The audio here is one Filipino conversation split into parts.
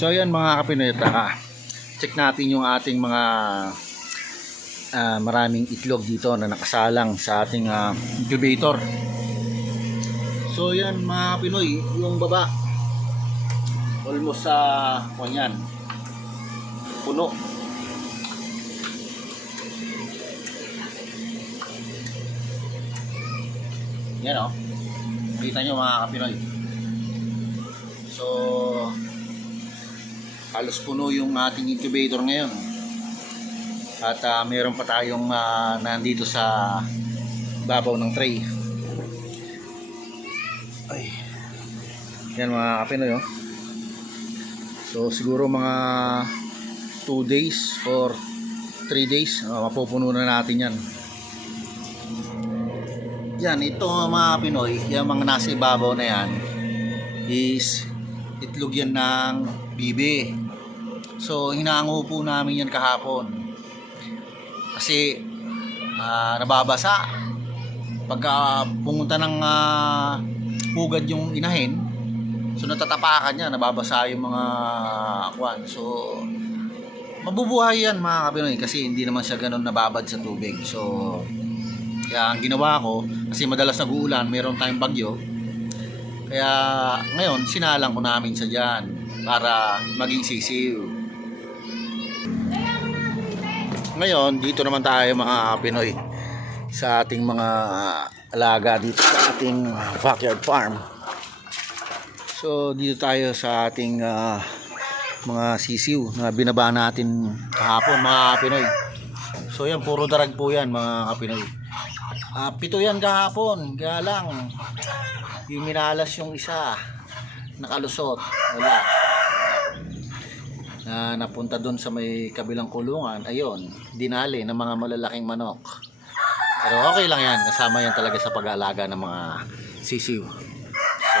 So ayan mga kapineta, check natin yung ating mga ah, maraming itlog dito na nakasalang sa ating ah, incubator. So yan mga Pinoy, yung baba almost sa uh, yan puno. Yan o. Kita nyo mga kapinoy. So, halos puno yung ating incubator ngayon. At ah, meron pa tayong ah, nandito sa babaw ng tray. Ay. Yan mga kapinoy oh. So siguro mga 2 days or 3 days, ah, mapupuno na natin yan. Yan, ito mga Pinoy, yung mga nasa ibabaw na yan is itlog yan ng bibi. So, hinango po namin yan kahapon. Kasi ah, nababasa. Pagka pumunta ng ah, pugad yung inahin, so natatapakan niya, nababasa yung mga kwan. So, mabubuhay yan mga kapinoy kasi hindi naman siya ganun nababad sa tubig. So, kaya ang ginawa ko, kasi madalas nag-uulan, meron tayong bagyo. Kaya ngayon, sinalang ko namin sa dyan para maging sisiw. Ngayon, dito naman tayo mga Pinoy sa ating mga alaga dito sa ating backyard farm. So, dito tayo sa ating ah, mga sisiw na binaba natin kahapon mga Pinoy. So, yan, puro darag po yan mga Pinoy. Ah, pito yan kahapon, kaya lang yung minalas yung isa nakalusot, wala. Na napunta doon sa may kabilang kulungan, ayun, dinali ng mga malalaking manok. Pero okay lang yan, kasama yan talaga sa pag-aalaga ng mga sisiw. So,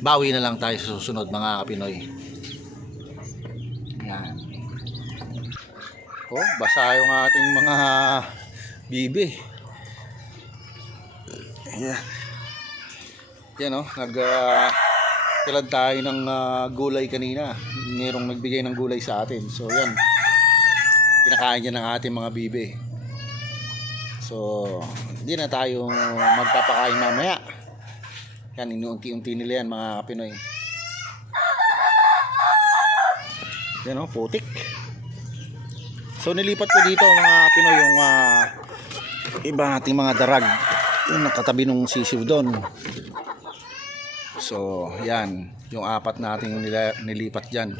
bawi na lang tayo sa susunod mga Pinoy. Yan. Oh, basa yung ating mga bibi. Ayan. Yan o, nag ah, tilad tayo ng ah, gulay kanina. Merong nagbigay ng gulay sa atin. So yan. Kinakain niya ng ating mga bibe. So, hindi na tayo magpapakain mamaya. Yan, inuunti-unti nila yan mga Pinoy. Yan o, putik. So, nilipat ko dito mga Pinoy yung ah, iba ating mga darag yung nakatabi nung sisiw doon. So, yan. Yung apat nating nilipat dyan.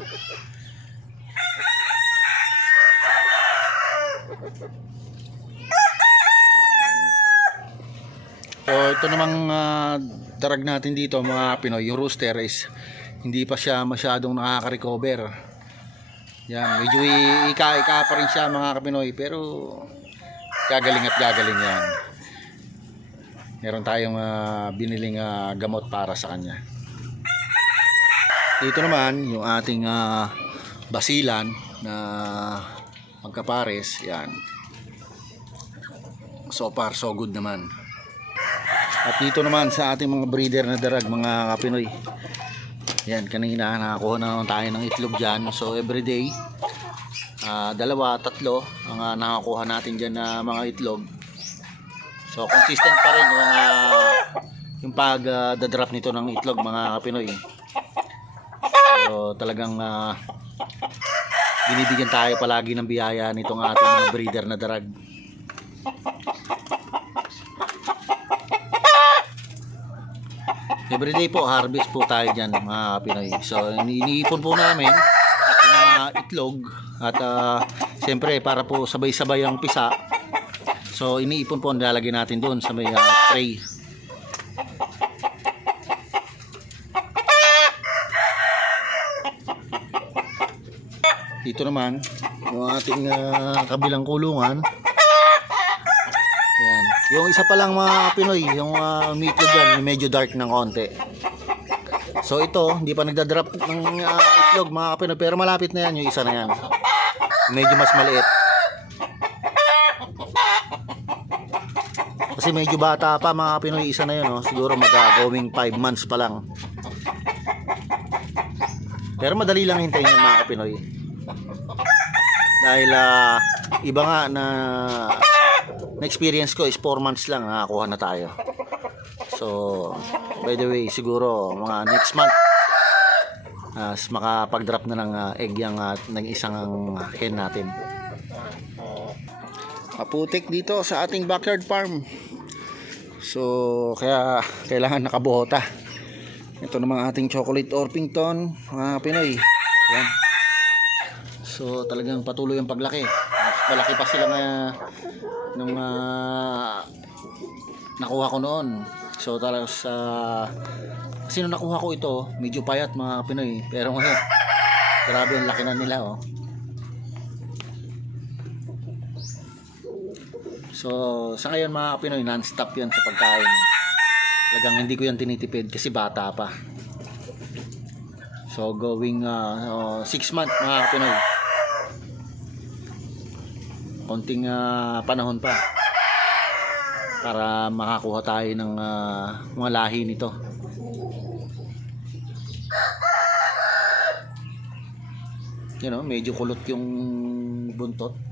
So, ito namang ah, darag natin dito mga Pinoy, yung rooster is hindi pa siya masyadong nakaka-recover. Yan, medyo ika-ika pa rin siya mga Pinoy, pero gagaling at gagaling yan meron tayong ah, biniling ah, gamot para sa kanya. Dito naman yung ating ah, basilan na magkapares yan. So far so good naman. At dito naman sa ating mga breeder na darag mga kapinoy yan kanina nakakuha na naman tayo ng itlog dyan. So everyday ah, dalawa, tatlo ang ah, nakakuha natin dyan na mga itlog So consistent pa rin yung uh, yung pag uh, drop nito ng itlog mga Pinoy. So talagang uh, binibigyan tayo palagi ng biyaya nitong ating mga breeder na darag. Everyday po harvest po tayo diyan mga Pinoy. So ini- iniipon po namin yung mga itlog at uh, siyempre para po sabay-sabay ang pisa So iniipon po ang lalagay natin doon sa may uh, tray. Dito naman yung ating uh, kabilang kulungan. Yan. Yung isa pa lang mga Pinoy, yung uh, meatloaf dyan, medyo dark ng konti. So ito, hindi pa nagda-drop ng uh, itlog mga Pinoy, pero malapit na yan yung isa na yan. Medyo mas maliit. Kasi medyo bata pa mga Pinoy isa na yun, oh. siguro mag-going 5 months pa lang. Pero madali lang hintayin yan mga kapinoy. Dahil ah, iba nga na na experience ko is 4 months lang nakakuha na tayo. So, by the way, siguro mga next month as makapag-drop na ng ah, egg yung ah, ng isang hen natin. Kaputik dito sa ating backyard farm. So, kaya kailangan nakabuhota. Ito namang ating chocolate Orpington, mga Pinoy. Yan. So, talagang patuloy ang paglaki. Mas Malaki pa sila nga nung ah, nakuha ko noon. So, talagang sa kasi nung nakuha ko ito, medyo payat mga Pinoy. Pero ngayon, grabe ang laki na nila oh. So, sa ngayon mga Pinoy, non-stop yan sa pagkain. Talagang hindi ko yan tinitipid kasi bata pa. So, going 6 months mga Pinoy. Konting ah, panahon pa para makakuha tayo ng ah, mga lahi nito. Yun know, medyo kulot yung buntot.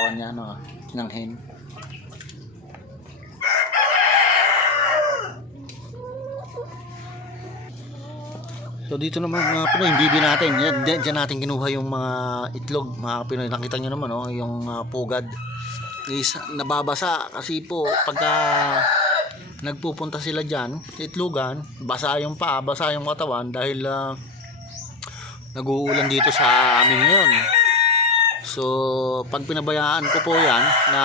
Katawan niya ano, ng hen. So dito naman mga Pinoy, bibi natin. Yan, dyan natin kinuha yung mga itlog, mga Pinoy. Nakita nyo naman, oh, yung ah, pugad is nababasa kasi po pagka nagpupunta sila dyan sa itlogan, basa yung paa, basa yung katawan dahil ah, nag-uulan dito sa amin ngayon. So, pag pinabayaan ko po yan na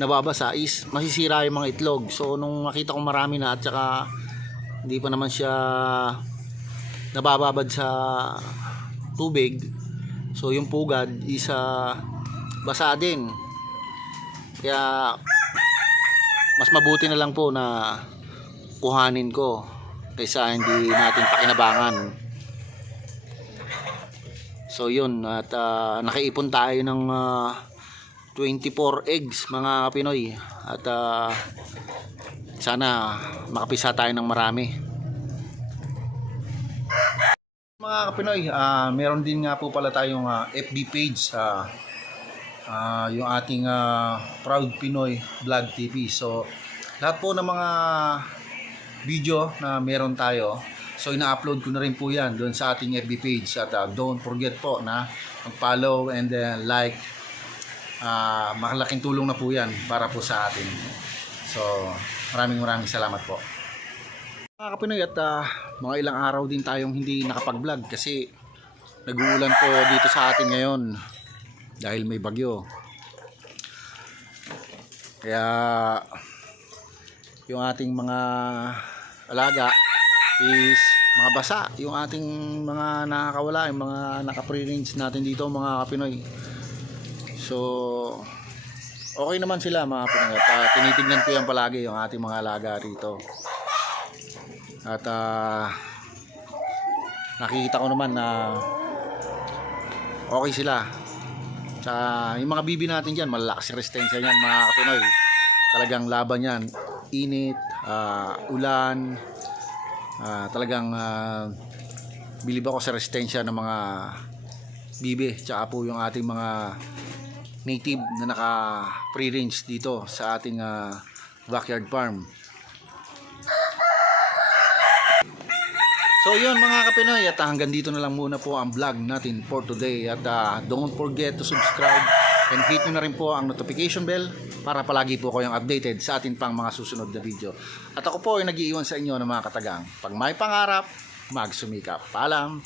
nababasa is masisira yung mga itlog. So, nung nakita ko marami na at saka hindi pa naman siya nabababad sa tubig. So, yung pugad is ah, basa din. Kaya mas mabuti na lang po na kuhanin ko kaysa hindi natin pakinabangan. So yun at ah, nakaipon tayo ng ah, 24 eggs mga Pinoy at ah, sana makapisa tayo ng marami. Mga Pinoy, ah, meron din nga po pala tayong ah, FB page sa ah, yung ating ah, Proud Pinoy Vlog TV. So lahat po ng mga video na meron tayo So ina-upload ko na rin po yan doon sa ating FB page at uh, don't forget po na mag-follow and then like Ah, makalaking tulong na po yan para po sa atin. So maraming maraming salamat po. Mga kapinoy at ah, mga ilang araw din tayong hindi nakapag-vlog kasi nag-uulan po dito sa atin ngayon dahil may bagyo. Kaya yung ating mga alaga is mga basa yung ating mga nakakawala yung mga naka-pre-range natin dito mga kapinoy so okay naman sila mga kapinoy at ah, tinitignan ko yan palagi yung ating mga alaga rito. At ah, nakikita ko naman na okay sila. Sa yung mga bibi natin dyan malalakas resistensya yan mga kapinoy talagang laban yan. Init ah, ulan Ah, talagang uh, bilib ako sa resistensya ng mga bibe tsaka po yung ating mga native na naka free range dito sa ating ah, backyard farm. So yun mga kapinoy at hanggang dito na lang muna po ang vlog natin for today. At ah, don't forget to subscribe and hit nyo na rin po ang notification bell para palagi po kayong updated sa atin pang mga susunod na video. At ako po ay nag-iiwan sa inyo ng mga katagang. Pag may pangarap, magsumikap. Paalam!